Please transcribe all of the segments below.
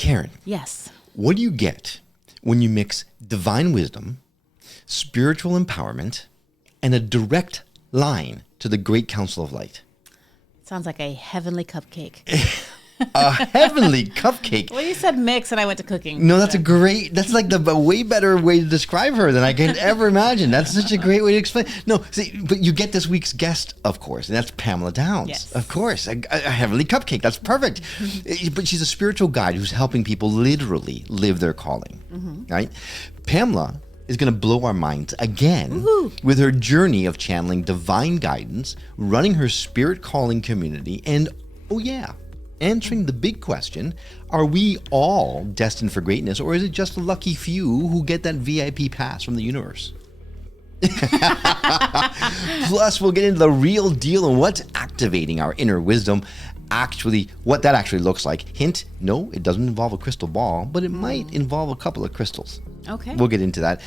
Karen. Yes. What do you get when you mix divine wisdom, spiritual empowerment, and a direct line to the Great Council of Light? Sounds like a heavenly cupcake. A heavenly cupcake. Well, you said mix and I went to cooking. No, that's like the way better way to describe her than I can ever imagine. That's such a great way to explain. No, see, but you get this week's guest, of course, and that's Pamela Downs. Yes. Of course, a heavenly cupcake. That's perfect. But she's a spiritual guide who's helping people literally live their calling, right? Pamela is going to blow our minds again with her journey of channeling divine guidance, running her spirit calling community, and answering the big question, are we all destined for greatness, or is it just the lucky few who get that VIP pass from the universe? Plus, we'll get into the real deal and what's activating our inner wisdom, what that actually looks like. Hint, no, it doesn't involve a crystal ball, but it might involve a couple of crystals. Okay. We'll get into that.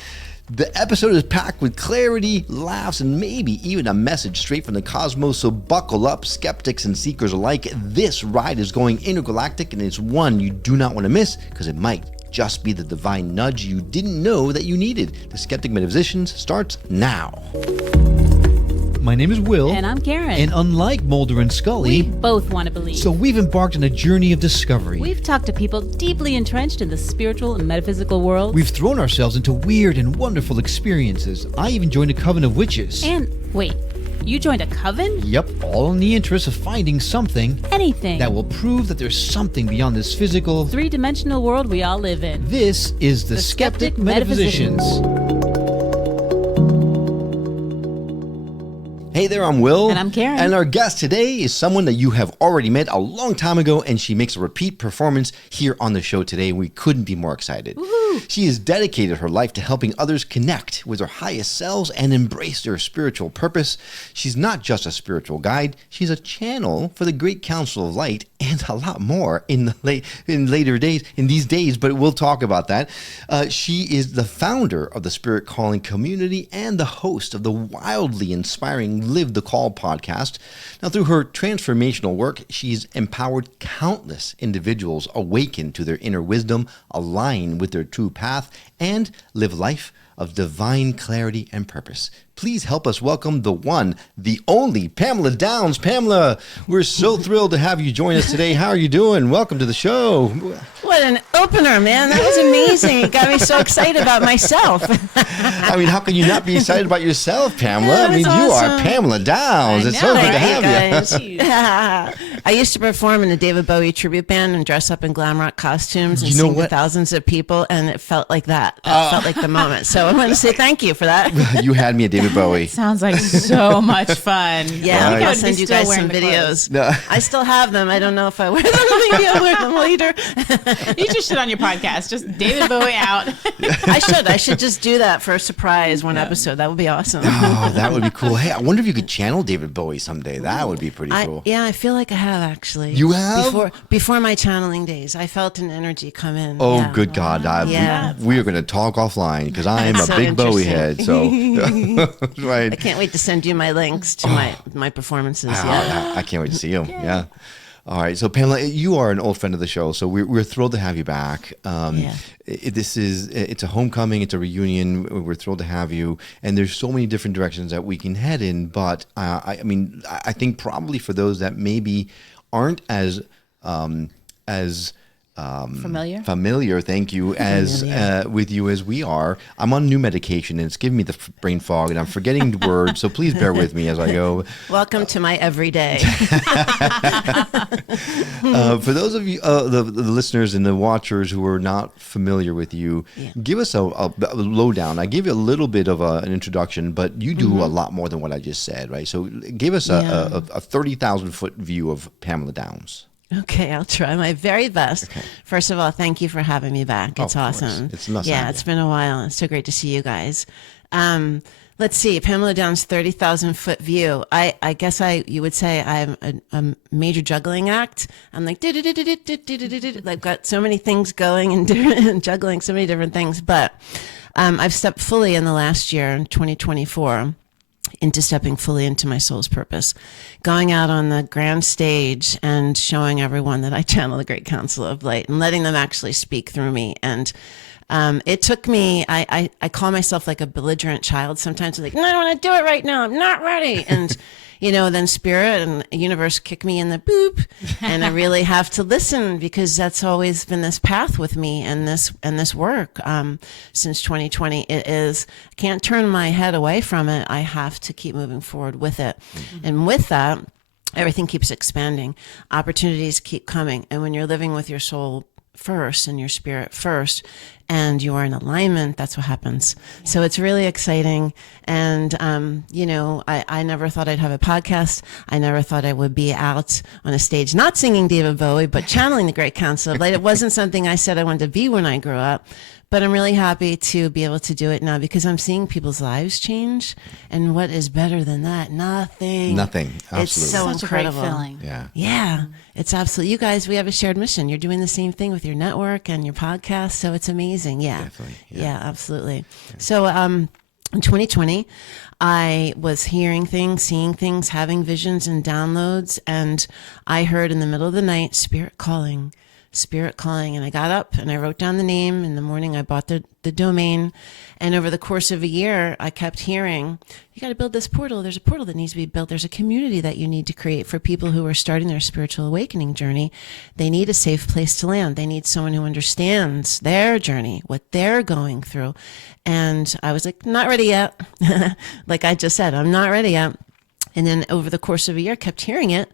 The episode is packed with clarity, laughs, and maybe even a message straight from the cosmos, so buckle up, skeptics and seekers alike. This ride is going intergalactic, and it's one you do not want to miss, because it might just be the divine nudge you didn't know that you needed. The Skeptic Metaphysicians starts now. My name is Will. And I'm Karen. And unlike Mulder and Scully, we both want to believe. So we've embarked on a journey of discovery. We've talked to people deeply entrenched in the spiritual and metaphysical world. We've thrown ourselves into weird and wonderful experiences. I even joined a coven of witches. And wait, you joined a coven? Yep, all in the interest of finding something. Anything. That will prove that there's something beyond this physical, three-dimensional world we all live in. This is the Skeptic Metaphysicians. Hey there, I'm Will. And I'm Karen. And our guest today is someone that you have already met a long time ago, and she makes a repeat performance here on the show today. We couldn't be more excited. Woo-hoo. She has dedicated her life to helping others connect with their highest selves and embrace their spiritual purpose. She's not just a spiritual guide, she's a channel for the Great Council of Light and a lot more in these days, but we'll talk about that. She is the founder of the Spirit Calling community and the host of the wildly inspiring Live the Call podcast. Now, through her transformational work, she's empowered countless individuals awaken to their inner wisdom, align with their true path, and live life of divine clarity and purpose. Please help us welcome the one, the only Pamela Downs. Pamela, we're so thrilled to have you join us today. How are you doing? Welcome to the show. What an opener, man. That was amazing. It got me so excited about myself. I mean, how can you not be excited about yourself, Pamela? Yeah, I mean, awesome. you are Pamela Downs. It's so good to have you. I used to perform in a David Bowie tribute band and dress up in glam rock costumes and sing to thousands of people, and it felt like that. It felt like the moment. So I want to say thank you for that. You had me at David Bowie. Sounds like so much fun. Yeah, I'll send you guys some videos. No. I still have them. I don't know if I wear them. Maybe I'll wear them later. You just should on your podcast. Just David Bowie out. I should just do that for a surprise episode. That would be awesome. Oh, that would be cool. Hey, I wonder if you could channel David Bowie someday. That would be pretty cool. I feel like I have actually. You have? Before my channeling days, I felt an energy come in. Oh, yeah. Good God. We are going to talk offline because I am a big Bowie head. So, right. I can't wait to send you my links to my performances. I can't wait to see them. Yeah. All right. So, Pamela, you are an old friend of the show, so we're thrilled to have you back. It's a homecoming. It's a reunion. We're thrilled to have you. And there's so many different directions that we can head in. But, I think probably for those that maybe aren't as familiar, thank you, as with you as we are. I'm on new medication and it's giving me the brain fog and I'm forgetting the words, so please bear with me as I go. Welcome to my everyday. For those of you, the listeners and the watchers who are not familiar with you, give us a lowdown. I gave you a little bit of an introduction, but you do a lot more than what I just said, right? So give us a 30,000 foot view of Pamela Downs. Okay, I'll try my very best. Okay. First of all, thank you for having me back. It's awesome. It's nice. Yeah, it's been a while. It's so great to see you guys. Let's see, Pamela Downs' 30,000 foot view. I guess you would say I'm a major juggling act. I'm like, I've got so many things going and juggling so many different things. But I've stepped fully in the last year, in 2024, into stepping fully into my soul's purpose, going out on the grand stage and showing everyone that I channel the Great Council of Light and letting them actually speak through me. And it took me, I call myself like a belligerent child. Sometimes I'm like, no, I don't want to do it right now. I'm not ready. And, then spirit and universe kick me in the boop. And I really have to listen, because that's always been this path with me and this work. Since 2020, it is, I can't turn my head away from it. I have to keep moving forward with it. And with that, everything keeps expanding. Opportunities keep coming. And when you're living with your soul first and your spirit first, and you are in alignment, that's what happens. Yeah. So it's really exciting. And, I never thought I'd have a podcast. I never thought I would be out on a stage, not singing David Bowie, but channeling the Great Council of Light. It wasn't something I said I wanted to be when I grew up. But I'm really happy to be able to do it now, because I'm seeing people's lives change. And what is better than that? Nothing. Absolutely. It's so Such incredible. a great feeling. Yeah. Yeah. It's absolutely. You guys, we have a shared mission. You're doing the same thing with your network and your podcast. So it's amazing. Yeah. Definitely. Yeah, absolutely. Yeah. So, in 2020, I was hearing things, seeing things, having visions and downloads. And I heard in the middle of the night, spirit calling. And I got up and I wrote down the name. In the morning, I bought the domain. And over the course of a year, I kept hearing, you got to build this portal. There's a portal that needs to be built. There's a community that you need to create for people who are starting their spiritual awakening journey. They need a safe place to land. They need someone who understands their journey, what they're going through. And I was like, not ready yet. Like I just said, I'm not ready yet. And then over the course of a year, I kept hearing it.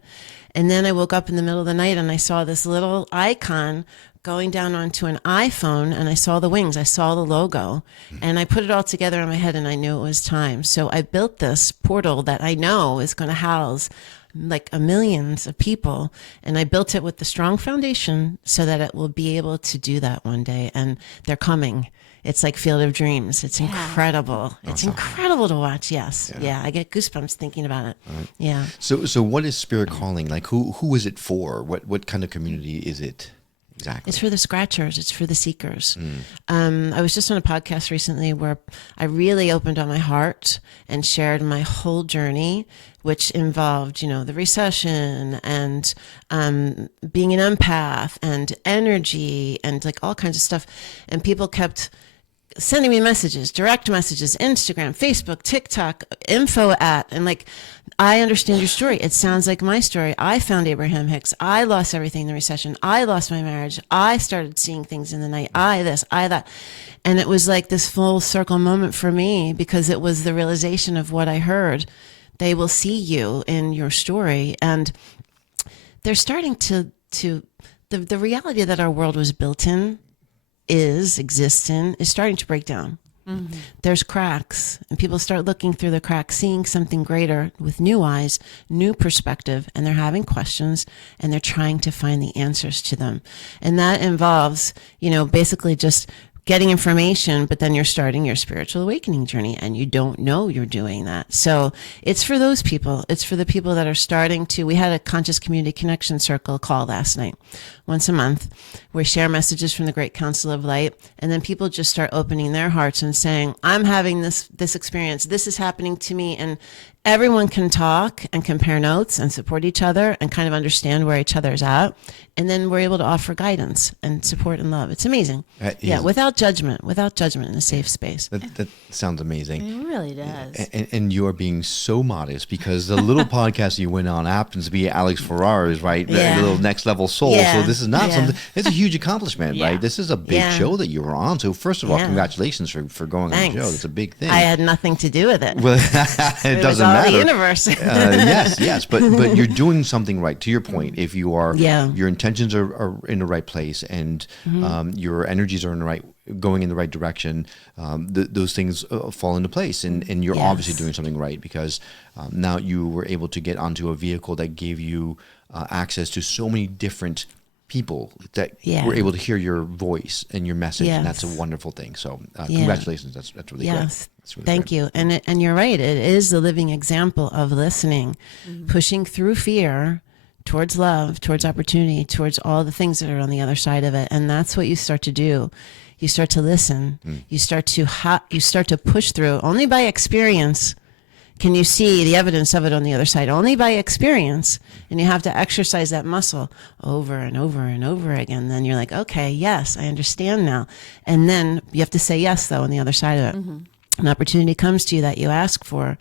And then I woke up in the middle of the night and I saw this little icon going down onto an iPhone, and I saw the wings, I saw the logo, and I put it all together in my head and I knew it was time. So I built this portal that I know is going to house like millions of people. And I built it with the strong foundation so that it will be able to do that one day. And they're coming. It's like Field of Dreams. It's incredible. It's incredible to watch. Yes. Yeah. I get goosebumps thinking about it. Right. Yeah. So what is spirit calling? Like who is it for? What kind of community is it exactly? It's for the scratchers. It's for the seekers. I was just on a podcast recently where I really opened up my heart and shared my whole journey, which involved, the recession and being an empath and energy and like all kinds of stuff. And people kept sending me messages, direct messages, Instagram, Facebook, TikTok, info at, and like, I understand your story. It sounds like my story. I found Abraham Hicks. I lost everything in the recession. I lost my marriage. I started seeing things in the night. I this, I that. And it was like this full circle moment for me, because it was the realization of what I heard. They will see you in your story. And they're starting to the reality that our world was built in, exists in, is starting to break down. Mm-hmm. There's cracks, and people start looking through the cracks, seeing something greater with new eyes, new perspective, and they're having questions, and they're trying to find the answers to them. And that involves, basically just getting information, but then you're starting your spiritual awakening journey and you don't know you're doing that. So it's for those people. It's for the people that are starting to, we had a conscious community connection circle call last night, once a month. We share messages from the Great Council of Light, and then people just start opening their hearts and saying, I'm having this experience. This is happening to me. And everyone can talk and compare notes and support each other and kind of understand where each other's at. And then we're able to offer guidance and support and love. It's amazing. Without judgment in a safe space. That sounds amazing. It really does. And you are being so modest, because the little podcast you went on happens to be Alex Ferrar's, right? Yeah. The little Next Level Soul. Yeah. So this is not something, it's a huge accomplishment, Yeah. right? This is a big show that you were on. So first of all, congratulations for going Thanks. on the show. It's a big thing. I had nothing to do with it. Well, it doesn't all matter. The universe. Yes, but you're doing something right. To your point, if you are, your intentions are in the right place, and your energies are going in the right direction, those things fall into place, and you're obviously doing something right, because now you were able to get onto a vehicle that gave you access to so many different people that were able to hear your voice and your message, and that's a wonderful thing. So congratulations, that's really great. That's really Thank great. you. And you're right, it is the living example of listening, pushing through fear towards love, towards opportunity, towards all the things that are on the other side of it. And that's what you start to do. You start to listen. You start to push through. Only by experience can you see the evidence of it on the other side? Only by experience. And you have to exercise that muscle over and over and over again. Then you're like, okay, yes, I understand now. And then you have to say yes, though, on the other side of it. An opportunity comes to you that you ask for.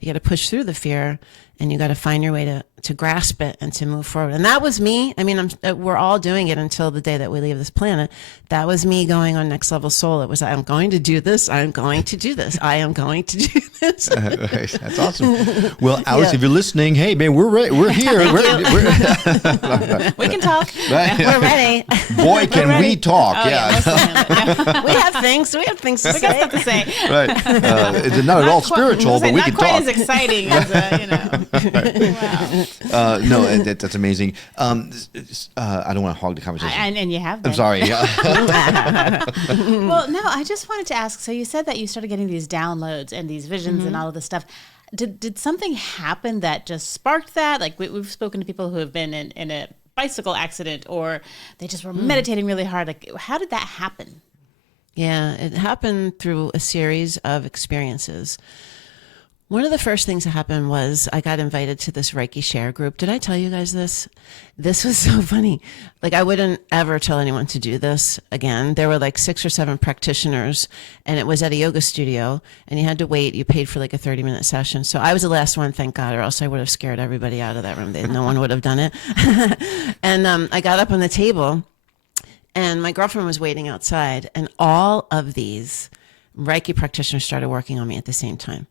You got to push through the fear, and you got to find your way to grasp it and to move forward. And that was me. I mean, we're all doing it until the day that we leave this planet. That was me going on next level soul. It was, I'm going to do this. I'm going to do this. I am going to do this. That's awesome. Well, Alex, if you're listening, hey, man, we're ready. We're here. We can talk. We're ready. Boy, can we talk. Oh, yeah. We have things. We have things to We got say. stuff to say. Right. It's not at all spiritual, but we can not quite talk. as exciting as wow. No, that's amazing. I don't want to hog the conversation. And you have been. I'm sorry. Well, no, I just wanted to ask. So you said that you started getting these downloads and these visions and all of this stuff. Did something happen that just sparked that? Like we've spoken to people who have been in a bicycle accident, or they just were meditating really hard. Like, how did that happen? Yeah, it happened through a series of experiences. One of the first things that happened was I got invited to this Reiki share group. Did I tell you guys this? This was so funny. Like, I wouldn't ever tell anyone to do this again. There were like 6 or 7 practitioners, and it was at a yoga studio, and you had to wait. You paid for like a 30-minute session. So I was the last one, thank God, or else I would have scared everybody out of that room. No one would have done it. And I got up on the table, and my girlfriend was waiting outside, and all of these Reiki practitioners started working on me at the same time.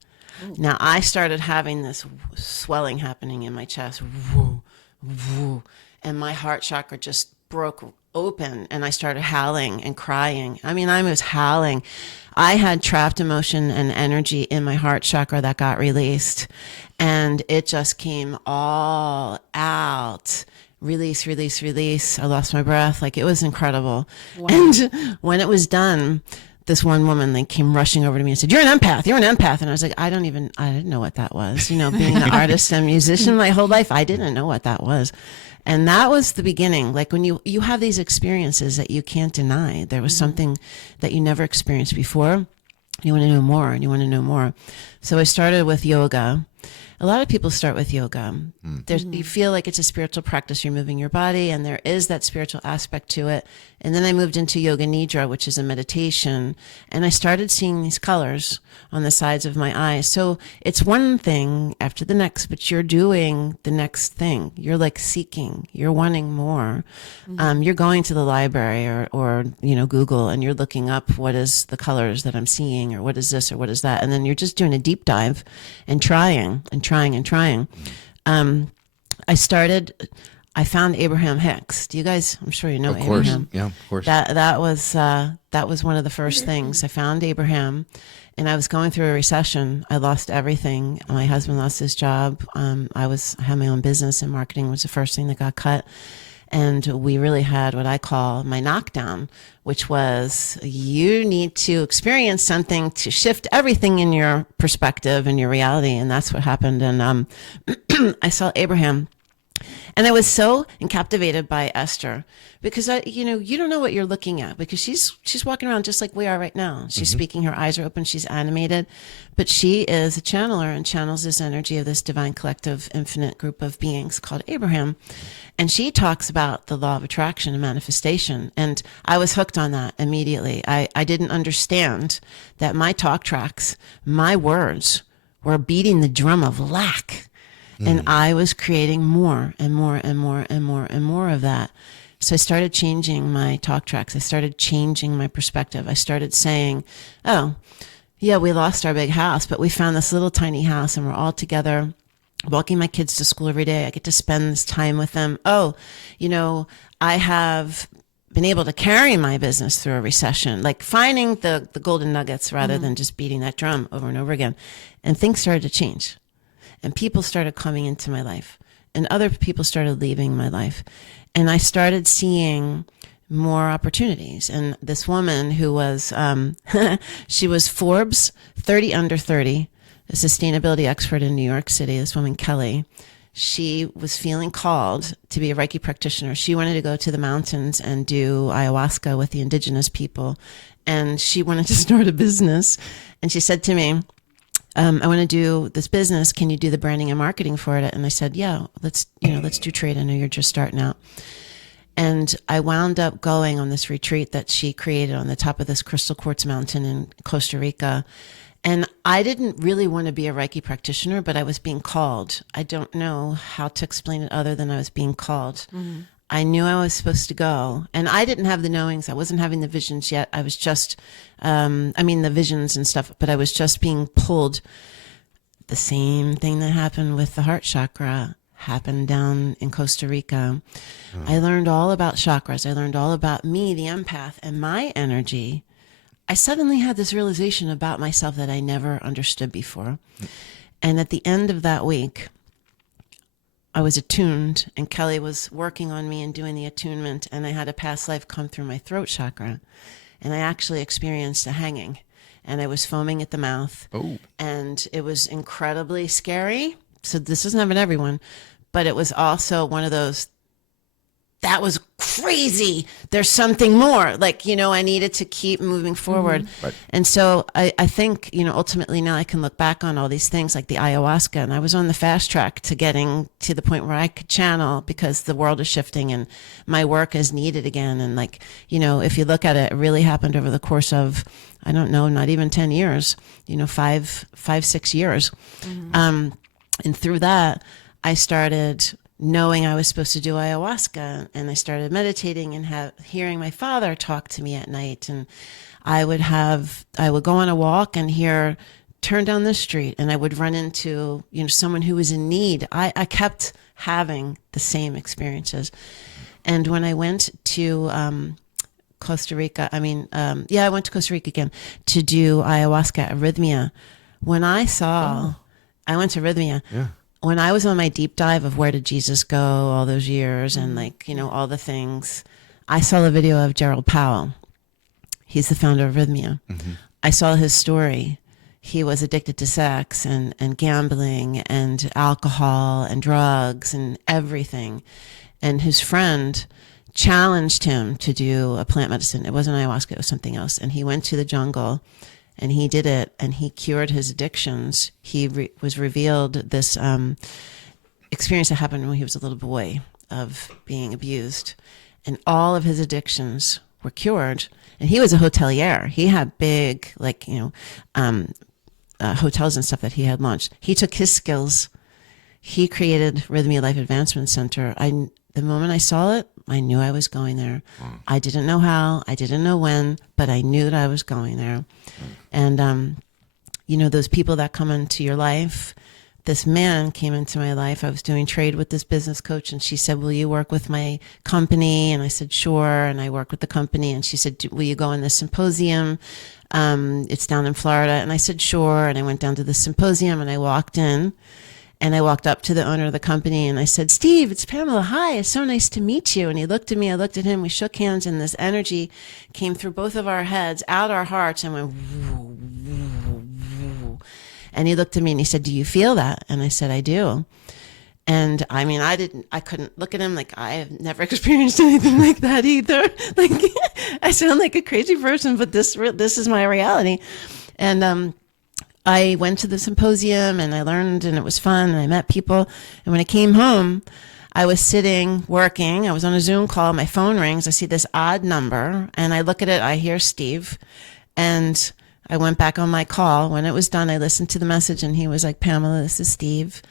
Now, I started having this swelling happening in my chest, woo, woo, and my heart chakra just broke open, and I started howling and crying. I mean, I was howling. I had trapped emotion and energy in my heart chakra that got released, and it just came all out. Release, release, release. I lost my breath. Like, it was incredible. Wow. And when it was done, this one woman, they came rushing over to me and said, "You're an empath. You're an empath." And I was like, I didn't know what that was. You know, being an artist and musician my whole life, I didn't know what that was. And that was the beginning. Like, when you have these experiences that you can't deny, there was something that you never experienced before. You want to know more, and you want to know more. So I started with yoga. A lot of people start with yoga. You feel like it's a spiritual practice. You're moving your body, and there is that spiritual aspect to it. And then I moved into yoga nidra, which is a meditation, and I started seeing these colors on the sides of my eyes. So it's one thing after the next, but you're doing the next thing. You're like seeking. You're wanting more. You're going to the library or Google, and you're looking up what is the colors that I'm seeing, or what is this, or what is that, and then you're just doing a deep dive and trying and trying and trying. I found Abraham Hicks. Do you guys? I'm sure you know Of course. Abraham. Yeah, of course. That was one of the first things. I found Abraham, and I was going through a recession. I lost everything. My husband lost his job. I had my own business, and marketing was the first thing that got cut. And we really had what I call my knockdown, which was, you need to experience something to shift everything in your perspective and your reality. And that's what happened. And I saw Abraham, and I was so captivated by Esther, because you don't know what you're looking at, because she's walking around just like we are right now. She's speaking, her eyes are open, she's animated, but she is a channeler and channels this energy of this divine collective infinite group of beings called Abraham. And she talks about the law of attraction and manifestation. And I was hooked on that immediately. I didn't understand that my talk tracks, my words, were beating the drum of lack. And I was creating more and more and more and more and more of that. So I started changing my talk tracks. I started changing my perspective. I started saying, oh, yeah, we lost our big house, but we found this little tiny house, and we're all together walking my kids to school every day. I get to spend this time with them. Oh, I have been able to carry my business through a recession, like finding the golden nuggets rather than just beating that drum over and over again. And things started to change. And people started coming into my life, and other people started leaving my life. And I started seeing more opportunities. And this woman who was, she was Forbes 30 under 30, a sustainability expert in New York City, this woman, Kelly. She was feeling called to be a Reiki practitioner. She wanted to go to the mountains and do ayahuasca with the indigenous people. And she wanted to start a business. And she said to me, I want to do this business. Can you do the branding and marketing for it? And I said, yeah, let's do trade. I know you're just starting out. And I wound up going on this retreat that she created on the top of this crystal quartz mountain in Costa Rica. And I didn't really want to be a Reiki practitioner, but I was being called. I don't know how to explain it other than I was being called. Mm-hmm. I knew I was supposed to go, and I didn't have the knowings. I wasn't having the visions yet. I was just, the visions and stuff, but I was just being pulled. The same thing that happened with the heart chakra happened down in Costa Rica. I learned all about chakras. I learned all about me, the empath, and my energy. I suddenly had this realization about myself that I never understood before. And at the end of that week, I was attuned, and Kelly was working on me and doing the attunement, and I had a past life come through my throat chakra, and I actually experienced a hanging, and I was foaming at the mouth, and it was incredibly scary. So this doesn't happen to everyone, but it was also one of those, that was crazy. There's something more. Like, I needed to keep moving forward. Mm-hmm. Right. And so I think, ultimately now I can look back on all these things like the ayahuasca, and I was on the fast track to getting to the point where I could channel because the world is shifting and my work is needed again. And if you look at it, it really happened over the course of, I don't know, not even 10 years, 6 years. Mm-hmm. And through that, I started knowing I was supposed to do ayahuasca, and I started meditating and hearing my father talk to me at night. And I would go on a walk and turn down the street, and I would run into, someone who was in need. I kept having the same experiences. And when I went to, Costa Rica, I went to Costa Rica again to do ayahuasca, arrhythmia. I went to arrhythmia. Yeah. When I was on my deep dive of where did Jesus go all those years and all the things, I saw the video of Gerald Powell. He's the founder of Rhythmia. Mm-hmm. I saw his story. He was addicted to sex and gambling and alcohol and drugs and everything. And his friend challenged him to do a plant medicine. It wasn't ayahuasca, it was something else. And he went to the jungle and he did it, and he cured his addictions. He was revealed this experience that happened when he was a little boy of being abused, and all of his addictions were cured. And he was a hotelier. He had big, hotels and stuff that he had launched. He took his skills. He created Rhythmia Life Advancement Center. The moment I saw it, I knew I was going there. Wow. I didn't know how, I didn't know when, but I knew that I was going there. And, those people that come into your life, this man came into my life. I was doing trade with this business coach, and she said, will you work with my company? And I said, sure. And I worked with the company, and she said, will you go on this symposium? It's down in Florida. And I said, sure. And I went down to the symposium, and I walked in. And I walked up to the owner of the company and I said, Steve, it's Pamela. Hi, it's so nice to meet you. And he looked at me, I looked at him, we shook hands, and this energy came through both of our heads, out our hearts, and went woo, woo, woo. And he looked at me and he said, do you feel that? And I said, I do. And I couldn't look at him like I have never experienced anything like that either. I sound like a crazy person, but this is my reality. And, I went to the symposium and I learned, and it was fun, and I met people. And when I came home, I was sitting working. I was on a Zoom call. My phone rings. I see this odd number and I look at it. I hear Steve, and I went back on my call. When it was done, I listened to the message, and he was like, Pamela, this is Steve.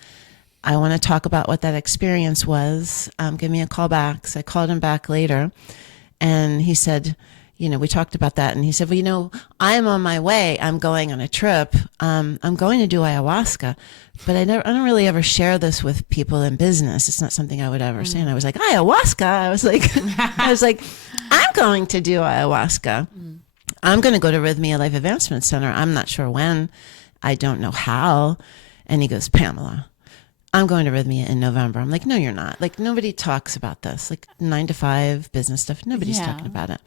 I want to talk about what that experience was. Give me a call back. So I called him back later, and he said, we talked about that, and he said, well, I'm on my way. I'm going on a trip. I'm going to do ayahuasca, but I don't really ever share this with people in business. It's not something I would ever say. And I was like, ayahuasca. I was like, I'm going to do ayahuasca. I'm going to go to Rhythmia Life Advancement Center. I'm not sure when. I don't know how. And he goes, Pamela, I'm going to Rhythmia in November. I'm like, no, you're not. Nobody talks about this. 9 to 5 business stuff. Nobody's talking about it.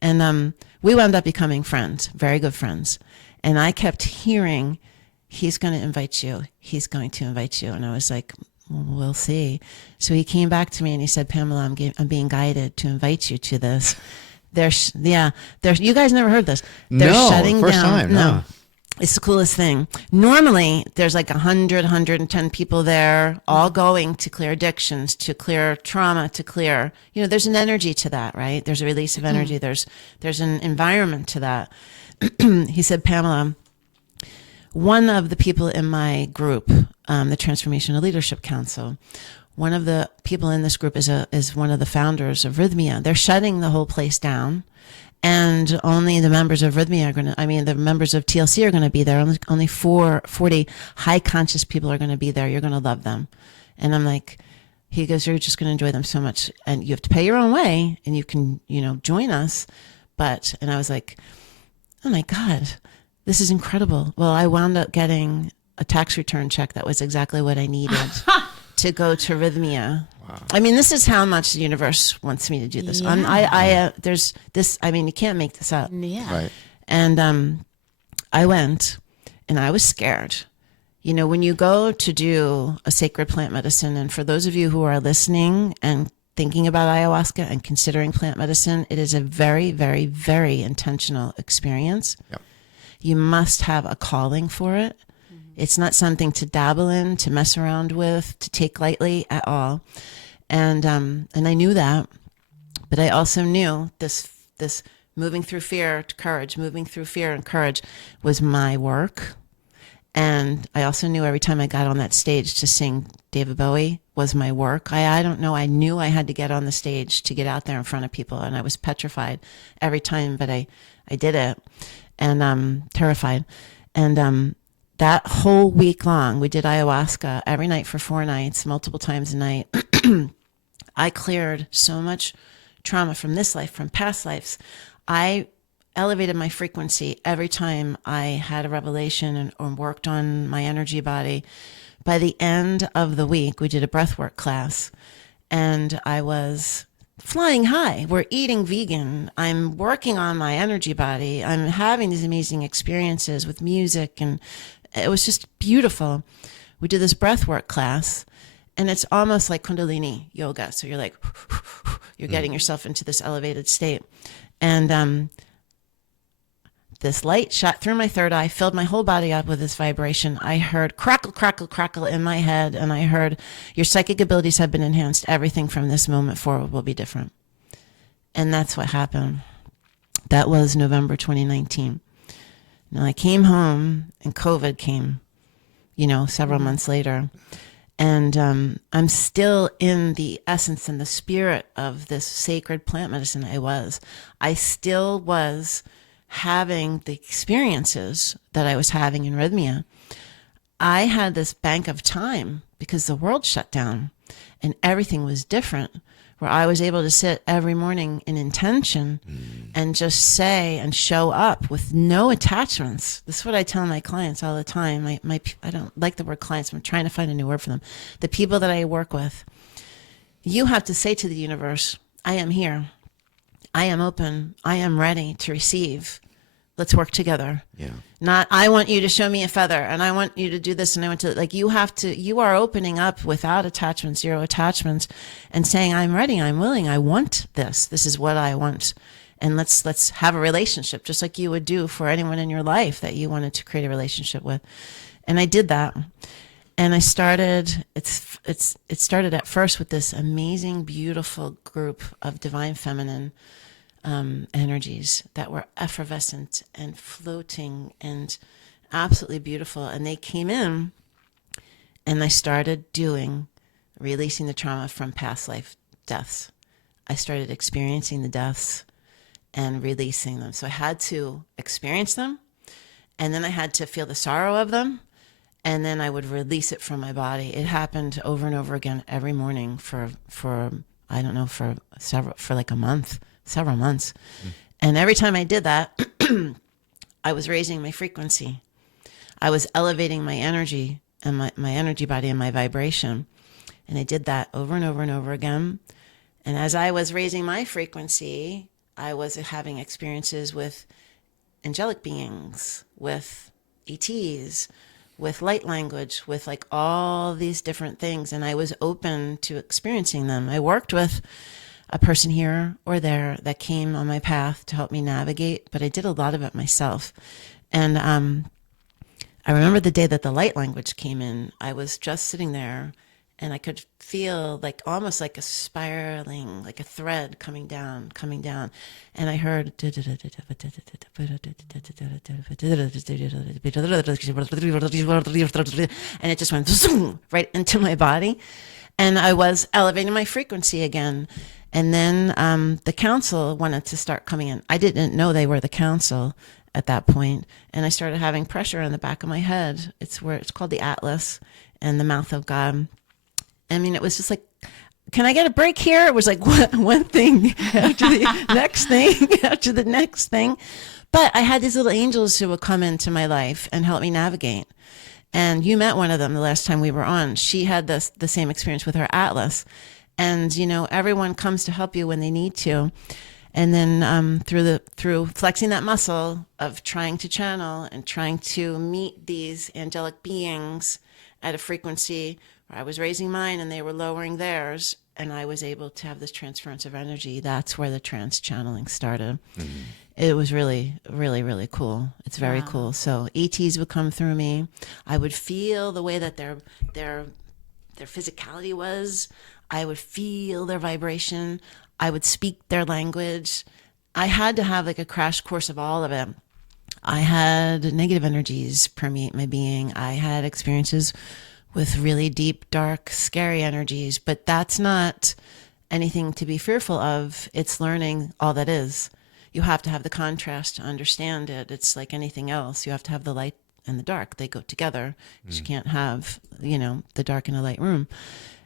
And we wound up becoming friends, very good friends. And I kept hearing, he's going to invite you. He's going to invite you. And I was like, we'll see. So he came back to me and he said, Pamela, I'm being guided to invite you to this. You guys never heard this. They're shutting first down. Time, no. It's the coolest thing. Normally, there's like 100, 110 people there, all going to clear addictions, to clear trauma, to clear, there's an energy to that, right? There's a release of energy. There's an environment to that. He said, Pamela, one of the people in my group, the Transformational Leadership Council, one of the people in this group is one of the founders of Rhythmia. They're shutting the whole place down. And only the members of Rhythmia the members of TLC are going to be there. Only 40 high conscious people are going to be there. You're going to love them. And I'm like, he goes, you're just going to enjoy them so much. And you have to pay your own way and you can, join us. And I was like, oh my God, this is incredible. Well, I wound up getting a tax return check that was exactly what I needed to go to Rhythmia. Wow. I mean, this is how much the universe wants me to do this. Yeah. There's this, you can't make this up. Yeah. Right. And I went and I was scared. When you go to do a sacred plant medicine, and for those of you who are listening and thinking about ayahuasca and considering plant medicine, it is a very, very, very intentional experience. Yep. You must have a calling for it. It's not something to dabble in, to mess around with, to take lightly at all. And I knew that, but I also knew this moving through fear to courage, moving through fear and courage was my work. And I also knew every time I got on that stage to sing David Bowie was my work. I don't know. I knew I had to get on the stage to get out there in front of people. And I was petrified every time, but I did it, and terrified. And that whole week long, we did ayahuasca every night for 4 nights, multiple times a night. I cleared so much trauma from this life, from past lives. I elevated my frequency every time I had a revelation or worked on my energy body. By the end of the week, we did a breathwork class, and I was flying high. We're eating vegan. I'm working on my energy body. I'm having these amazing experiences with music, and it was just beautiful. We did this breathwork class, and it's almost like Kundalini yoga. So you're like, you're getting yourself into this elevated state. And this light shot through my third eye, filled my whole body up with this vibration. I heard crackle, crackle, crackle in my head, and I heard, your psychic abilities have been enhanced. Everything from this moment forward will be different. And that's what happened. That was November 2019. Now I came home, and COVID came, several months later. And I'm still in the essence and the spirit of this sacred plant medicine. I still was having the experiences that I was having in Rhythmia. I had this bank of time because the world shut down and everything was different, where I was able to sit every morning in intention and just say and show up with no attachments. This is what I tell my clients all the time. I don't like the word clients. I'm trying to find a new word for them. The people that I work with, you have to say to the universe, I am here. I am open. I am ready to receive. Let's work together. Yeah. Not, I want you to show me a feather and I want you to do this and I want to, you are opening up without attachments, 0 attachments, and saying, I'm ready, I'm willing, I want this. This is what I want. And let's have a relationship, just like you would do for anyone in your life that you wanted to create a relationship with. And I did that. And I started, it started at first with this amazing, beautiful group of divine feminine energies that were effervescent and floating and absolutely beautiful. And they came in, and I started releasing the trauma from past life deaths. I started experiencing the deaths and releasing them. So I had to experience them, and then I had to feel the sorrow of them, and then I would release it from my body. It happened over and over again every morning for I don't know, for like a month. Several months. And every time I did that, I was raising my frequency. I was elevating my energy and my energy body and my vibration. And I did that over and over and over again. And as I was raising my frequency, I was having experiences with angelic beings, with ETs, with light language, with like all these different things. And I was open to experiencing them. I worked with a person here or there that came on my path to help me navigate, but I did a lot of it myself. And I remember the day that the light language came in. I was just sitting there, and I could feel like almost like a spiraling, like a thread coming down. And I heard, and it just went zoom right into my body. And I was elevating my frequency again. And then the council wanted to start coming in. I didn't know they were the council at that point. And I started having pressure in the back of my head. It's called the Atlas and the mouth of God. I mean, it was just like, can I get a break here? It was like one thing after the next thing, after the next thing. But I had these little angels who would come into my life and help me navigate. And you met one of them the last time we were on. She had the same experience with her Atlas. And, everyone comes to help you when they need to. And then through flexing that muscle of trying to channel and trying to meet these angelic beings at a frequency where I was raising mine and they were lowering theirs, and I was able to have this transference of energy. That's where the trance channeling started. Mm-hmm. It was really, really, really cool. It's very cool. So ETs would come through me. I would feel the way that their physicality was. I would feel their vibration. I would speak their language. I had to have like a crash course of all of it. I had negative energies permeate my being. I had experiences with really deep, dark, scary energies, but that's not anything to be fearful of. It's learning all that is. You have to have the contrast to understand it. It's like anything else. You have to have the light and the dark. They go together. You can't have, the dark in a light room.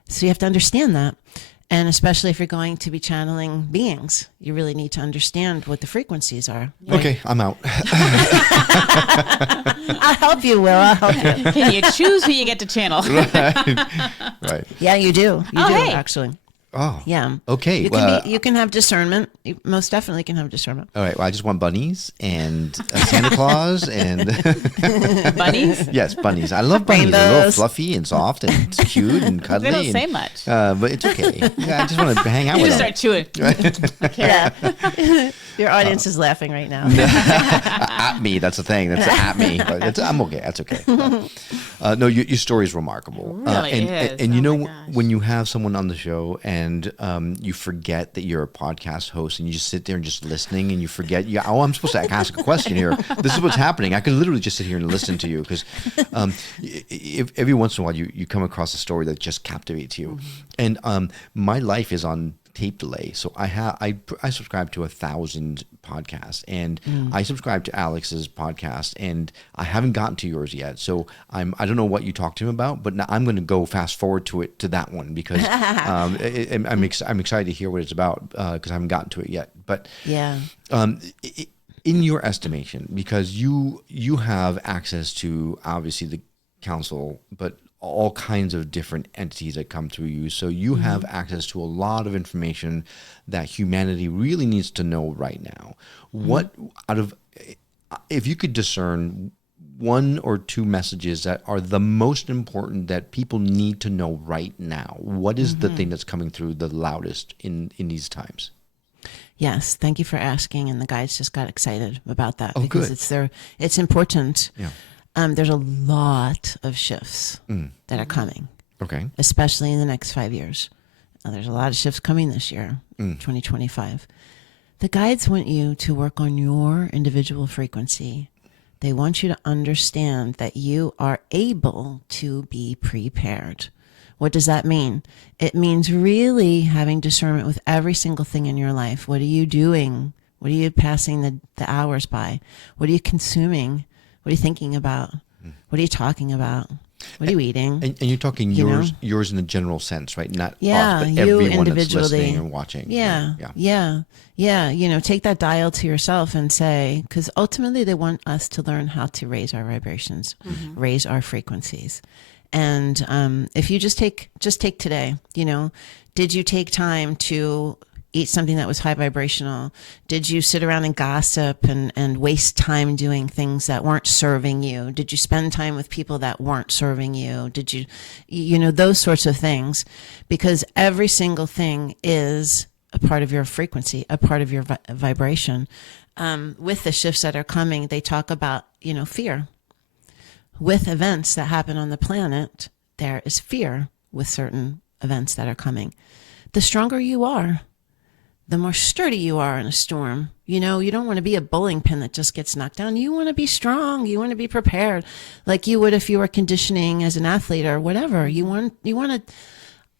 So you have to understand that. And especially if you're going to be channeling beings, you really need to understand what the frequencies are. Right? Okay, I'm out. I'll help you, Will. I'll help you. Can you choose who you get to channel? Right. Yeah, you do. You do, hey. actually. Oh. Yeah. Okay. You can have discernment. You most definitely can have discernment. All right. Well, I just want bunnies and Santa Claus and bunnies. Yes, bunnies. I love bunnies. Rainbows. They're a little fluffy and soft and it's cute and cuddly. They don't say much. But it's okay. Yeah, I just want to hang out You with just them. start chewing. Yeah. Your audience is laughing right now. At me. That's the thing. That's at me. But I'm okay. That's okay. No, your story is remarkable. Really is. And Oh my gosh. when you have someone on the show and you forget that you're a podcast host and you just sit there and just listening and you forget, I'm supposed to ask a question here. This is what's happening. I could literally just sit here and listen to you because if every once in a while you come across a story that just captivates you. Mm-hmm. And my life is on tape delay. So I subscribe to 1,000 podcasts and I subscribe to Alex's podcast and I haven't gotten to yours yet. So I don't know what you talked to him about, but now I'm going to go fast forward to that one because I'm excited to hear what it's about because I haven't gotten to it yet. But Yeah. In your estimation, because you have access to obviously the council, but all kinds of different entities that come through you. So you have access to a lot of information that humanity really needs to know right now. What if you could discern one or two messages that are the most important that people need to know right now, what is the thing that's coming through the loudest in these times? Yes, thank you for asking. And the guys just got excited about that because good. It's important. Yeah. There's a lot of shifts that are coming. Okay. Especially in the next 5 years. There's a lot of shifts coming this year, 2025. The guides want you to work on your individual frequency. They want you to understand that you are able to be prepared. What does that mean? It means really having discernment with every single thing in your life. What are you doing? What are you passing the hours by? What are you consuming? What are you thinking about? What are you talking about? What are you eating? And you're talking yours in the general sense, right? Not us, but you everyone that's individually. listening and watching. Yeah. Take that dial to yourself and say, because ultimately they want us to learn how to raise our vibrations, raise our frequencies. And if you just take today, did you take time to eat something that was high vibrational? Did you sit around and gossip and waste time doing things that weren't serving you? Did you spend time with people that weren't serving you? Did you those sorts of things? Because every single thing is a part of your frequency, a part of your vibration. With the shifts that are coming, they talk about, fear. with events that happen on the planet, there is fear with certain events that are coming. The stronger you are, the more sturdy you are in a storm. You know, you don't want to be a bowling pin that just gets knocked down. You want to be strong. You want to be prepared, like you would if you were conditioning as an athlete or whatever. You want to,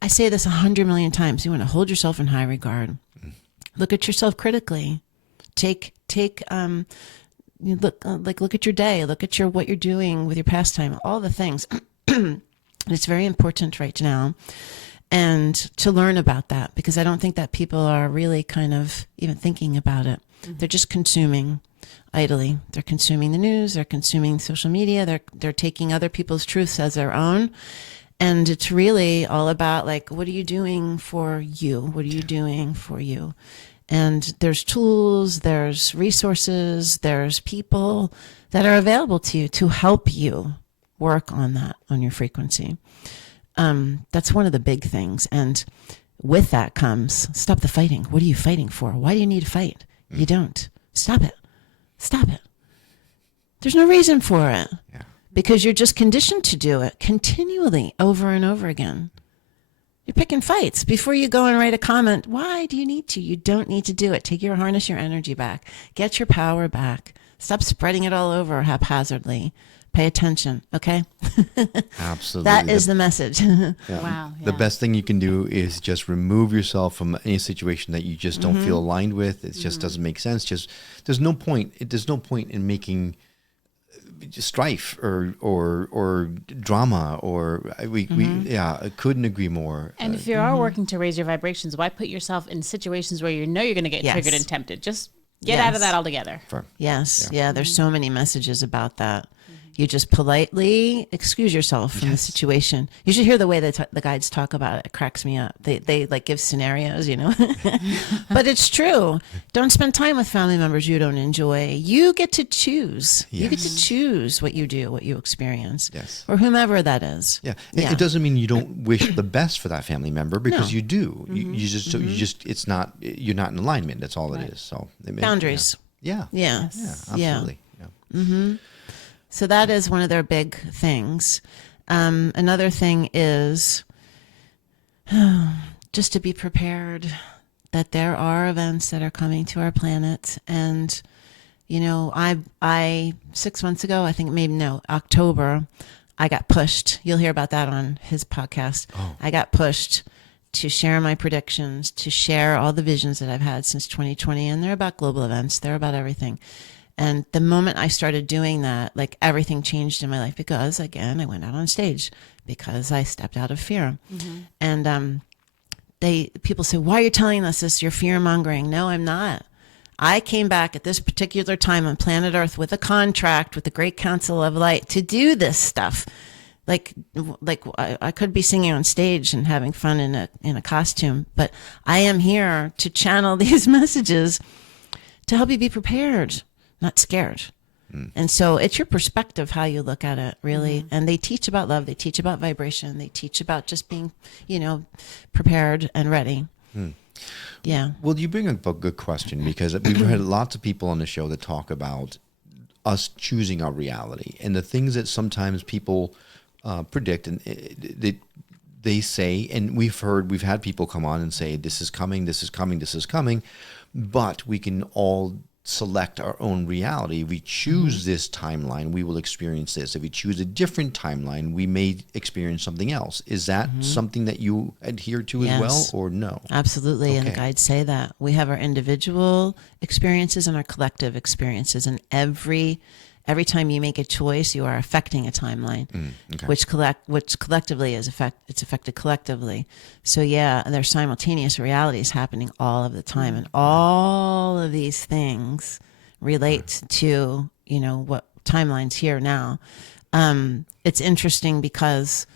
I say this 100 million times, you want to hold yourself in high regard. Look at yourself critically. Look at your day. Look at what you're doing with your pastime, all the things. It's very important right now. And to learn about that, because I don't think that people are really kind of even thinking about it. Mm-hmm. They're just consuming idly. They're consuming the news. They're consuming social media. They're taking other people's truths as their own. And it's really all about, like, what are you doing for you? What are you doing for you? And there's tools, there's resources, there's people that are available to you to help you work on that, on your frequency. That's one of the big things. And with that comes, stop the fighting. What are you fighting for? Why do you need to fight? You don't. Stop it. Stop it. There's no reason for it. Yeah. Because you're just conditioned to do it continually over and over again. You're picking fights before you go and write a comment. Why do you need to? You don't need to do it. Harness your energy back. Get your power back. Stop spreading it all over haphazardly. Pay attention, okay? Absolutely. That is the message. Yeah. Wow. The best thing you can do is just remove yourself from any situation that you just don't feel aligned with. It just doesn't make sense. There's no point in making strife or drama I couldn't agree more. And if you are working to raise your vibrations, why put yourself in situations where you know you're going to get triggered and tempted? Just get out of that altogether. Yes. Yeah. There's so many messages about that. You just politely excuse yourself from the situation. You should hear the way the guides talk about it. It cracks me up. They like give scenarios, you know, but it's true. Don't spend time with family members you don't enjoy. You get to choose. Yes. You get to choose what you do, what you experience, or whomever that is. Yeah. It doesn't mean you don't wish the best for that family member, because you do. You're not in alignment. That's all it is. So boundaries. Yeah. Absolutely. Yeah. Mm-hmm. So that is one of their big things. Another thing is just to be prepared that there are events that are coming to our planet. And, you know, I 6 months ago, October, I got pushed. You'll hear about that on his podcast. Oh. I got pushed to share my predictions, to share all the visions that I've had since 2020. And they're about global events. They're about everything. And the moment I started doing that, like, everything changed in my life, because, again, I went out on stage because I stepped out of fear. Mm-hmm. And people say, why are you telling us this? You're fear mongering. No, I'm not. I came back at this particular time on planet Earth with a contract with the Great Council of Light to do this stuff. Like I could be singing on stage and having fun in a costume, but I am here to channel these messages to help you be prepared, not scared. And so it's your perspective, how you look at it, really. Mm-hmm. And they teach about love. They teach about vibration. They teach about just being, prepared and ready. Yeah. Well, you bring up a good question, because we've had lots of people on the show that talk about us choosing our reality, and the things that sometimes people predict, and they say, and we've had people come on and say, this is coming, this is coming, this is coming, but we can all select our own reality. If we choose this timeline, we will experience this. If we choose a different timeline, we may experience something else. Is that something that you adhere to as well, or no? Absolutely. Okay. And the guides say that. We have our individual experiences and our collective experiences, and every time you make a choice, you are affecting a timeline, which collectively it's affected collectively. So yeah, there's simultaneous realities happening all of the time, and all of these things relate to what timelines here now. It's interesting because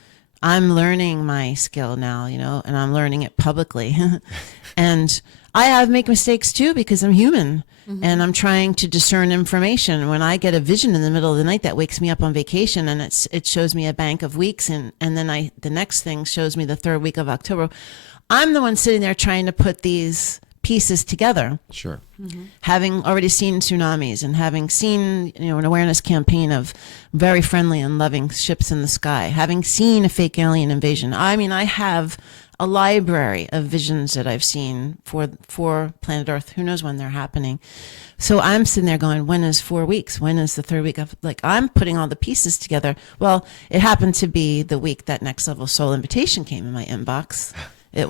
I'm learning my skill now, and I'm learning it publicly, and I make mistakes too, because I'm human. And I'm trying to discern information. When I get a vision in the middle of the night that wakes me up on vacation, and it shows me a bank of weeks, and then the next thing shows me the third week of October, I'm the one sitting there trying to put these pieces together. Sure. Having already seen tsunamis and having seen, an awareness campaign of very friendly and loving ships in the sky, having seen a fake alien invasion. I mean, I have a library of visions that I've seen for planet Earth. Who knows when they're happening? So I'm sitting there going, when is 4 weeks? When is the third week of, like, I'm putting all the pieces together. Well, it happened to be the week that Next Level Soul invitation came in my inbox. It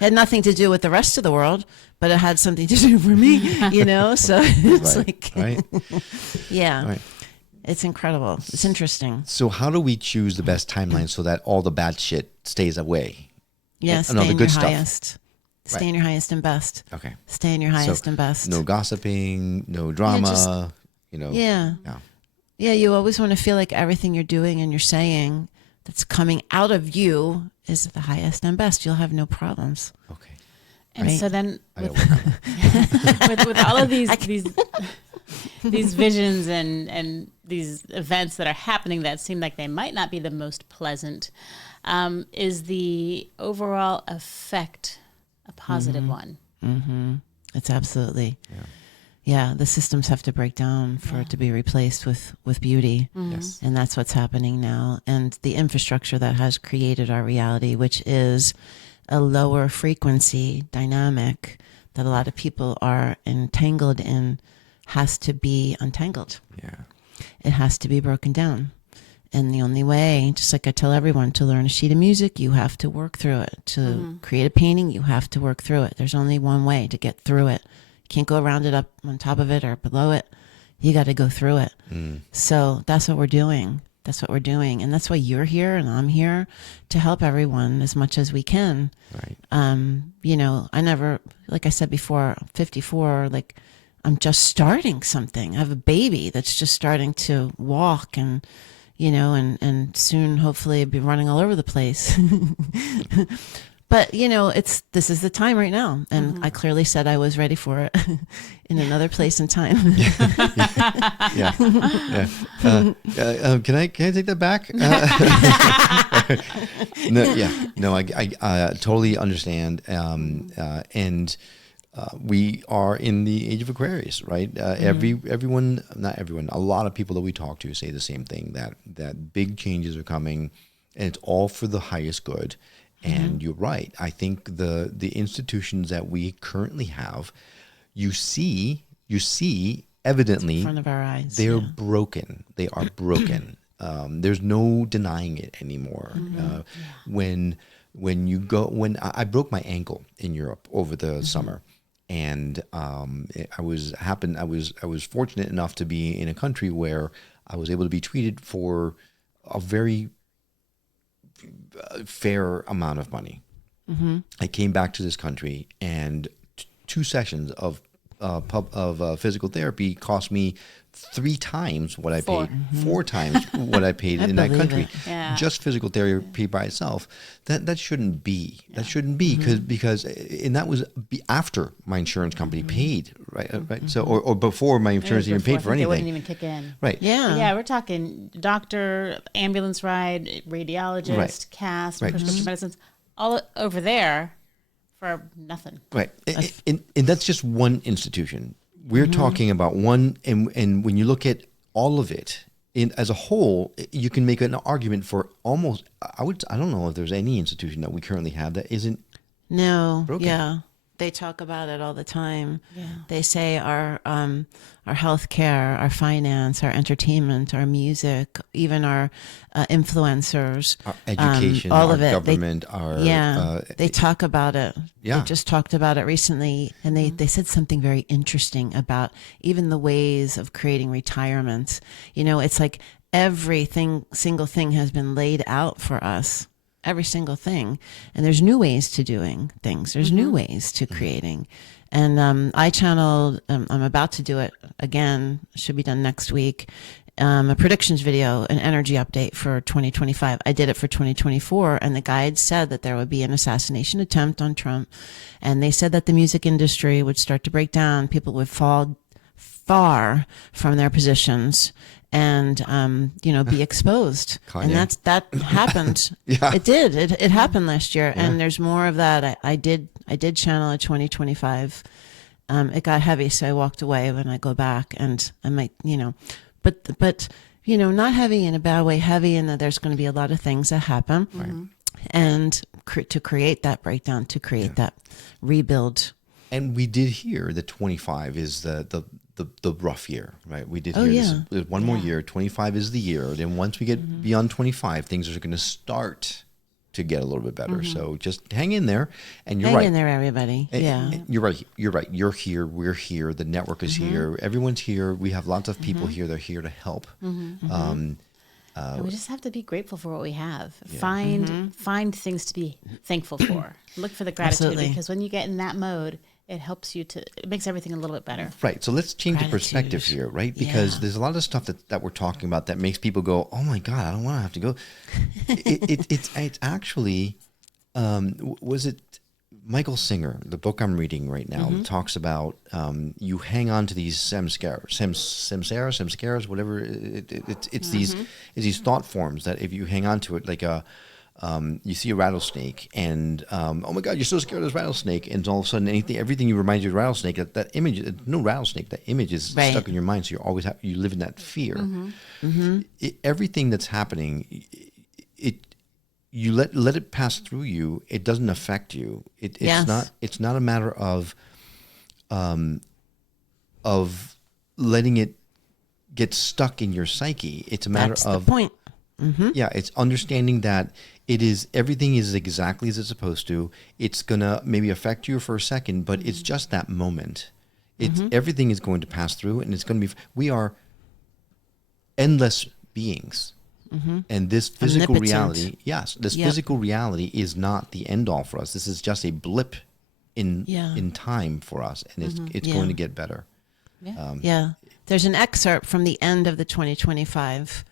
had nothing to do with the rest of the world, but it had something to do for me, so it's Right. yeah, Right. It's incredible. It's interesting. So how do we choose the best timeline so that all the bad shit stays away? Yeah, And stay all the in good your stuff. highest. Stay in your highest and best. Okay. Stay in your highest and best. No gossiping, no drama, Yeah. Yeah, you always want to feel like everything you're doing and you're saying that's coming out of you is the highest and best. You'll have no problems. Okay. And Right. so then I gotta work on it. with all of these visions and these events that are happening that seem like they might not be the most pleasant, is the overall effect a positive one? Mm-hmm. It's absolutely. Yeah, the systems have to break down for it to be replaced with beauty. Yes. And that's what's happening now. And the infrastructure that has created our reality, which is a lower frequency dynamic that a lot of people are entangled in, has to be untangled. Yeah. It has to be broken down. And the only way, just like I tell everyone, to learn a sheet of music, you have to work through it. To create a painting, you have to work through it. There's only one way to get through it. You can't go around it, up on top of it or below it. You got to go through it. So that's what we're doing. That's what we're doing. And that's why you're here and I'm here to help everyone as much as we can. Right. I never, like I said before, I'm 54, like I'm just starting something. I have a baby that's just starting to walk and soon hopefully be running all over the place. But, this is the time right now. And I clearly said I was ready for it in another place and time. Yeah. Can I take that back? I totally understand. We are in the age of Aquarius, right? Everyone, not everyone, a lot of people that we talk to say the same thing, that big changes are coming and it's all for the highest good. And you're right. I think the institutions that we currently have, you see evidently In front of our eyes. they're broken. They are broken. There's no denying it anymore. When I broke my ankle in Europe over the summer, and I was fortunate enough to be in a country where I was able to be treated for a very fair amount of money. I came back to this country, and 2 sessions of physical therapy cost me 3 times what I paid, 4 times what I paid in that believe country. it. Yeah. Just physical therapy by itself. That shouldn't be. That shouldn't be because and that was after my insurance company paid, right? Right. So or before my insurance even paid for They wouldn't anything. even kick in. Right. Yeah. Yeah, we're talking doctor, ambulance ride, radiologist, Right. cast, Right. prescription medicines, all over there for nothing. Right. And that's just one institution. We're talking about one, and when you look at all of it as a whole, you can make an argument for almost, I don't know if there's any institution that we currently have that isn't. No. Broken. Yeah. They talk about it all the time. Yeah. They say our healthcare, our finance, our entertainment, our music, even our influencers, Our education, all our of it. government, They talk about it. Yeah. They just talked about it recently, and they said something very interesting about even the ways of creating retirement. It's like single thing has been laid out for us. Every single thing. And there's new ways to doing things. There's new ways to creating. And I channeled, I'm about to do it again, should be done next week, a predictions video, an energy update for 2025. I did it for 2024, and the guides said that there would be an assassination attempt on Trump. And they said that the music industry would start to break down. People would fall far from their positions and be exposed. Kanye. And that happened. Yeah. It did. It happened last year. And there's more of that. I did I did channel a 2025. It got heavy, so I walked away. When I go back, and I might, but not heavy in a bad way, heavy in that there's going to be a lot of things that happen, and to create that breakdown, to create that rebuild. And we did hear that 25 is the rough year, right? We did hear this one more year. 25 is the year. Then once we get beyond 25, things are going to start to get a little bit better. So just hang in there. And Hang in there, everybody. You're right. You're here. We're here. The network is here. Everyone's here. We have lots of people here. They're here to help. And we just have to be grateful for what we have. Find things to be thankful for. Look for the gratitude. Absolutely. Because when you get in that mode, it makes everything a little bit better. Right. So let's change the perspective here, right? Because there's a lot of stuff that we're talking about that makes people go, oh my God, I don't want to have to go. It's actually, was it Michael Singer, the book I'm reading right now, talks about you hang on to these samskaras, whatever. It's these thought forms that if you hang on to it, like you see a rattlesnake, and oh my God, you're so scared of this rattlesnake, and all of a sudden everything you remind you of rattlesnake. That image, no rattlesnake. That image is stuck in your mind, so you always you live in that fear. Everything that's happening, you let it pass through you. It doesn't affect you. It's not a matter of letting it get stuck in your psyche. It's a matter That's of the point. Yeah, it's understanding that everything is exactly as it's supposed to. It's gonna maybe affect you for a second, but it's just that moment. Everything is going to pass through, and it's going to be. We are endless beings. And this physical reality, physical reality is not the end all for us. This is just a blip in time for us, and it's going to get better. There's an excerpt from the end of the 2025.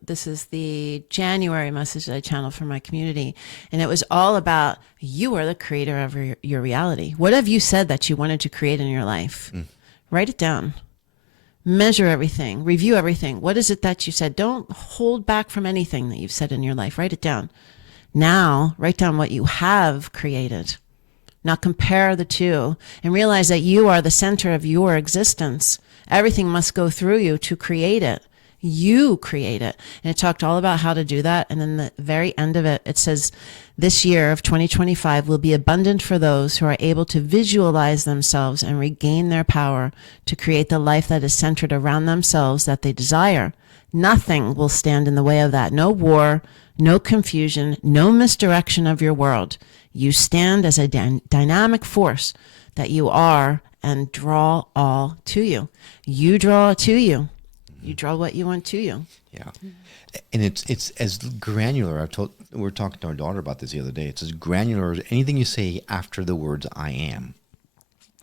This is the January message that I channeled for my community, and it was all about you are the creator of your reality. What have you said that you wanted to create in your life? Write it down. Measure everything, review everything. What is it that you said? Don't hold back from anything that you've said in your life. Write it down. Now, write down what you have created. Now compare the two and realize that you are the center of your existence. Everything must go through you to create it. You create it. And it talked all about how to do that. And then the very end of it, it says, this year of 2025 will be abundant for those who are able to visualize themselves and regain their power to create the life that is centered around themselves that they desire. Nothing will stand in the way of that. No war, no confusion, no misdirection of your world. You stand as a dynamic force that you are and draw all to you. You draw it to you. You draw what you want to you. Yeah. And it's as granular. We were talking to our daughter about this the other day. It's as granular as anything you say after the words I am.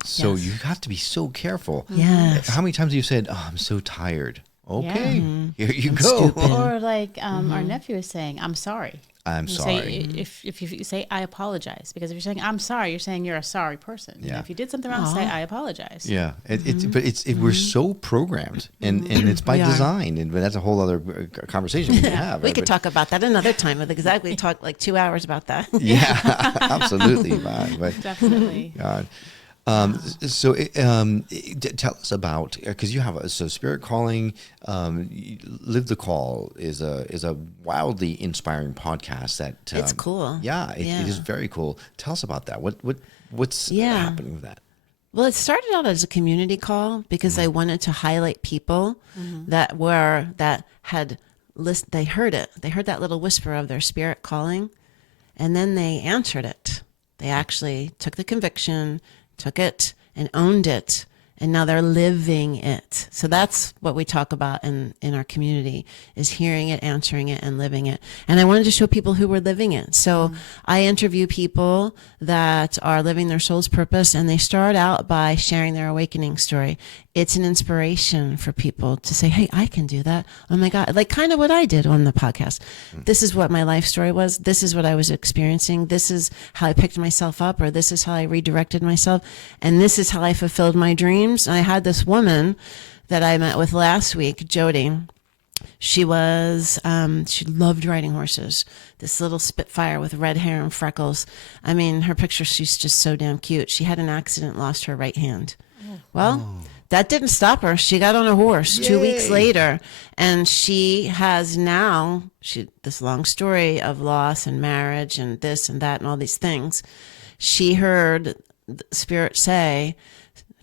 So you have to be so careful. Yes. How many times have you said, oh, I'm so tired? Okay, here you go. Or like our nephew is saying, I'm sorry. I'm sorry. If you say I apologize, because if you're saying I'm sorry, you're saying you're a sorry person. Yeah. If you did something wrong, say I apologize. Yeah, we're so programmed, and it's by design, and that's a whole other conversation we can have. We could talk about that another time. We talk like 2 hours about that. Yeah, absolutely. But, Definitely. God. Tell us about, because you have Spirit Calling, Live the Call is a wildly inspiring podcast that it's cool. It is very cool. Tell us about that. What's happening with that? Well, it started out as a community call because I wanted to highlight people that had they heard it. They heard that little whisper of their spirit calling, and then they answered it. They actually took the conviction, took it and owned it, and now they're living it. So that's what we talk about in our community, is hearing it, answering it, and living it. And I wanted to show people who were living it. So I interview people that are living their soul's purpose, and they start out by sharing their awakening story. It's an inspiration for people to say, hey, I can do that. Oh my God. Like kind of what I did on the podcast. This is what my life story was. This is what I was experiencing. This is how I picked myself up, or this is how I redirected myself. And this is how I fulfilled my dreams. And I had this woman that I met with last week, Jody, She was, she loved riding horses. This little Spitfire with red hair and freckles. I mean, her picture, she's just so damn cute. She had an accident, lost her right hand. Well, that didn't stop her. She got on a horse 2 weeks later, and she has now, this long story of loss and marriage and this and that and all these things. She heard the Spirit say,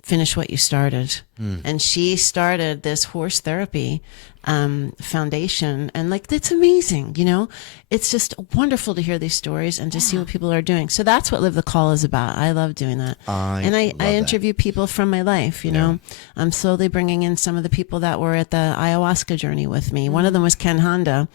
finish what you started. And she started this horse therapy foundation, and like, it's amazing, you know. It's just wonderful to hear these stories and to see what people are doing. So that's what Live the Call is about. I love doing that. I interview people from my life, you know. I'm slowly bringing in some of the people that were at the ayahuasca journey with me. One of them was Ken Honda.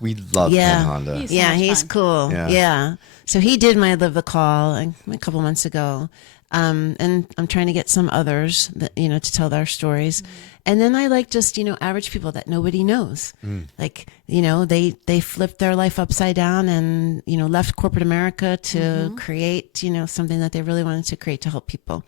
We love Ken Honda. He's cool. Yeah. So he did my Live the Call a couple months ago. And I'm trying to get some others that, you know, to tell their stories. And then I like just, you know, average people that nobody knows. Like, you know, they flipped their life upside down and, you know, left corporate America to create, you know, something that they really wanted to create to help people.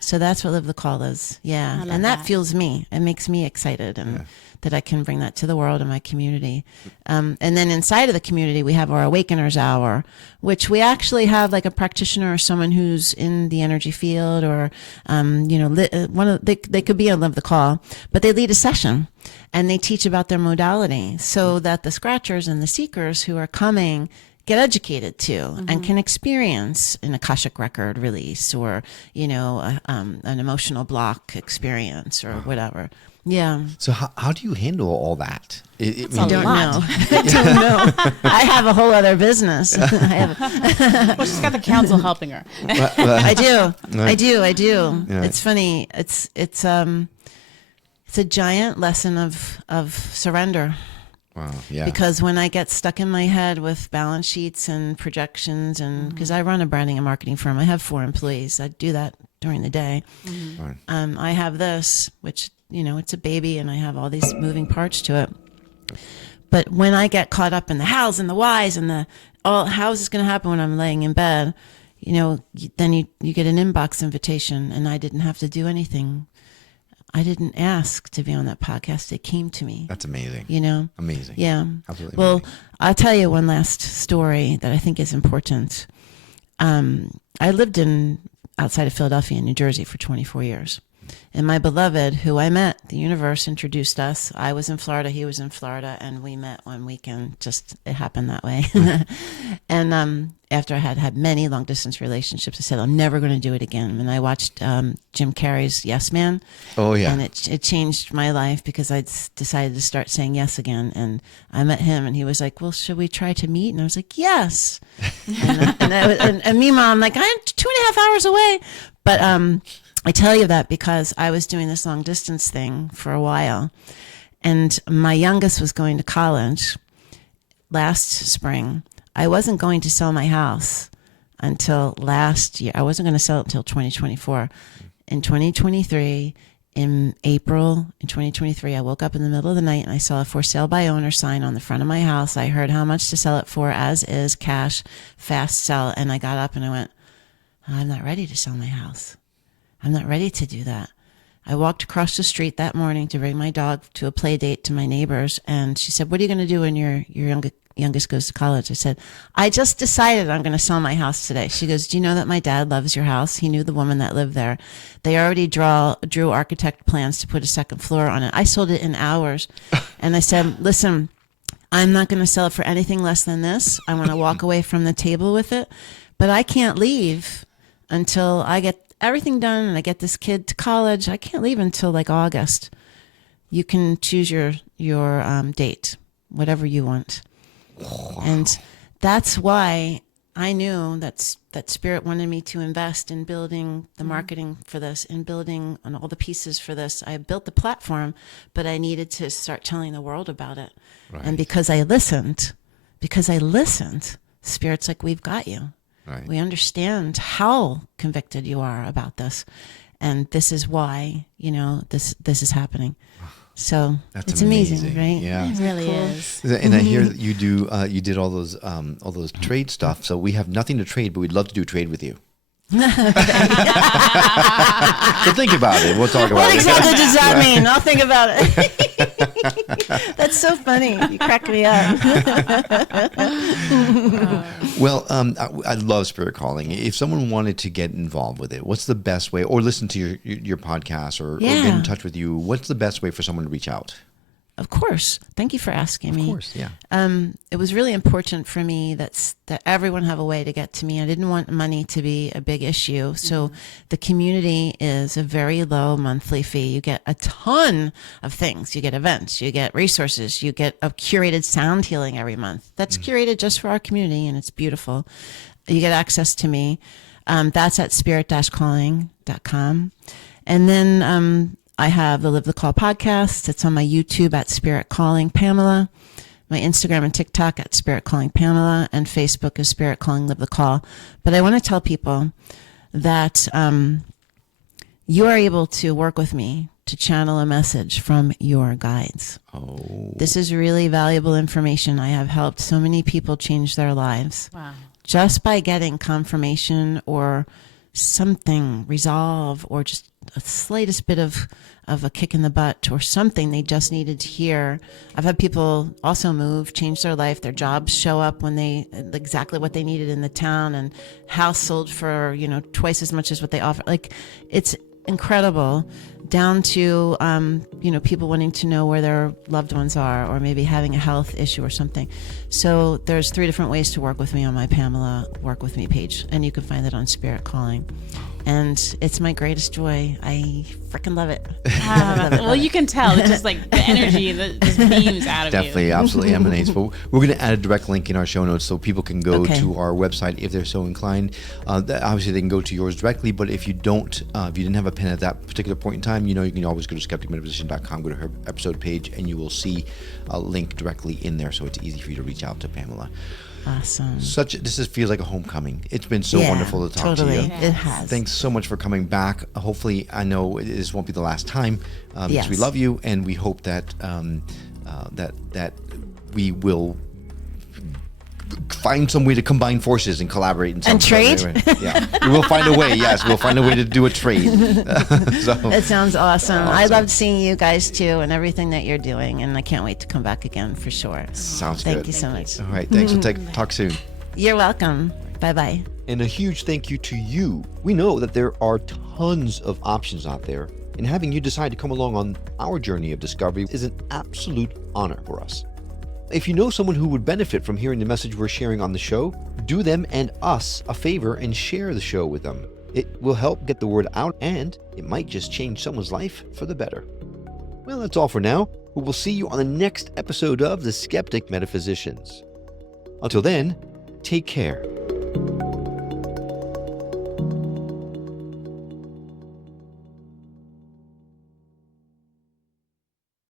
So that's what Live the Call is. Yeah. And that fuels me. It makes me excited and that I can bring that to the world and my community. And then inside of the community, we have our Awakeners Hour, which we actually have like a practitioner or someone who's in the energy field, or, you know, they could be on Live the Call, but they lead a session and they teach about their modality so that the scratchers and the seekers who are coming get educated too and can experience an Akashic record release, or, you know, an emotional block experience or whatever. Yeah. So how do you handle all that? I don't know. I don't know. I have a whole other business. Well, she's got the council helping her. I do. Yeah. It's funny. It's a giant lesson of surrender. Wow. Yeah. Because when I get stuck in my head with balance sheets and projections, and because I run a branding and marketing firm, I have 4 employees. I do that during the day. I have this, which, you know, it's a baby, and I have all these moving parts to it. But when I get caught up in the hows and the whys and how is this going to happen when I'm laying in bed, you know, then you get an inbox invitation, and I didn't have to do anything. I didn't ask to be on that podcast. It came to me. That's amazing. You know? Amazing. Yeah. Absolutely Well, amazing. I'll tell you one last story that I think is important. I lived outside of Philadelphia in New Jersey for 24 years. And my beloved, who I met, the universe introduced us. I was in Florida, he was in Florida, and we met one weekend. Just, it happened that way. And after I had many long distance relationships, I said, I'm never going to do it again. And I watched Jim Carrey's Yes Man. Oh, yeah. And it changed my life, because I decided to start saying yes again. And I met him, and he was like, well, should we try to meet? And I was like, yes. and meanwhile, I'm like, I'm 2.5 hours away. But I tell you that because I was doing this long distance thing for a while, and my youngest was going to college last spring. I wasn't going to sell my house until last year. I wasn't going to sell it until 2024. In 2023, in April in 2023, I woke up in the middle of the night and I saw a for sale by owner sign on the front of my house. I heard how much to sell it for, as is, cash, fast sell. And I got up and I went, I'm not ready to sell my house. I'm not ready to do that. I walked across the street that morning to bring my dog to a play date to my neighbors. And she said, what are you going to do when your youngest goes to college? I said, I just decided I'm going to sell my house today. She goes, do you know that my dad loves your house? He knew the woman that lived there. They already drew architect plans to put a second floor on it. I sold it in hours. And I said, listen, I'm not going to sell it for anything less than this. I want to walk away from the table with it, but I can't leave until I get everything done and I get this kid to college. I can't leave until like August. You can choose your date, whatever you want. Wow. And that's why I knew that Spirit wanted me to invest in building the marketing for this, in building on all the pieces for this. I built the platform, but I needed to start telling the world about it. Right. And because I listened, Spirit's like, we've got you. Right. We understand how convicted you are about this. And this is why, this is happening. So it's amazing, right? Yeah, it really is. And I hear that you did all those trade stuff. So we have nothing to trade, but we'd love to do trade with you. So think about it. We'll talk about What it. exactly does that mean? I'll think about it. That's so funny. You crack me up. Well, I love spirit calling. If someone wanted to get involved with it, what's the best way, or listen to your podcast, or get in touch with you? What's the best way for someone to reach out? Of course. Thank you for asking me. Of course, yeah. It was really important for me that everyone have a way to get to me. I didn't want money to be a big issue. So the community is a very low monthly fee. You get a ton of things. You get events, you get resources, you get a curated sound healing every month. That's curated just for our community, and it's beautiful. You get access to me. That's at spirit-calling.com. And then I have the Live the Call podcast. It's on my YouTube at Spirit Calling Pamela, my Instagram and TikTok at Spirit Calling Pamela, and Facebook is Spirit Calling Live the Call. But I want to tell people that you are able to work with me to channel a message from your guides. Oh. This is really valuable information. I have helped so many people change their lives. Wow. Just by getting confirmation or something resolve, or just a slightest bit of a kick in the butt or something they just needed to hear. I've had people also move, change their life. Their jobs show up when they exactly what they needed in the town, and house sold for, twice as much as what they offer. Like, it's incredible, down to, people wanting to know where their loved ones are, or maybe having a health issue or something. So there's 3 different ways to work with me on my Pamela Work With Me page, and you can find that on Spirit Calling. And it's my greatest joy. I freaking love it. Well, you can tell. It's just like the energy that just beams out of Definitely, you. absolutely emanates. But we're going to add a direct link in our show notes so people can go to our website if they're so inclined. Obviously, they can go to yours directly. But if you don't, if you didn't have a pen at that particular point in time, you can always go to skepticmetaphysician.com, go to her episode page, and you will see a link directly in there. So it's easy for you to reach out to Pamela. Awesome. Feels like a homecoming. It's been so wonderful to talk to you. It has. Thanks so much for coming back. Hopefully, I know this won't be the last time, because we love you, and we hope that that we will find some way to combine forces and collaborate and trade. Yeah, we will find a way. Yes, we'll find a way to do a trade. It sounds awesome. I loved seeing you guys too, and everything that you're doing, and I can't wait to come back again for sure. Sounds good. Thank you so much. All right, thanks. We'll talk soon. You're welcome. Bye-bye. And a huge thank you to you. We know that there are tons of options out there, and having you decide to come along on our journey of discovery is an absolute honor for us. If you know someone who would benefit from hearing the message we're sharing on the show, do them and us a favor and share the show with them. It will help get the word out, and it might just change someone's life for the better. Well, that's all for now. We will see you on the next episode of the Skeptic Metaphysicians. Until then, take care.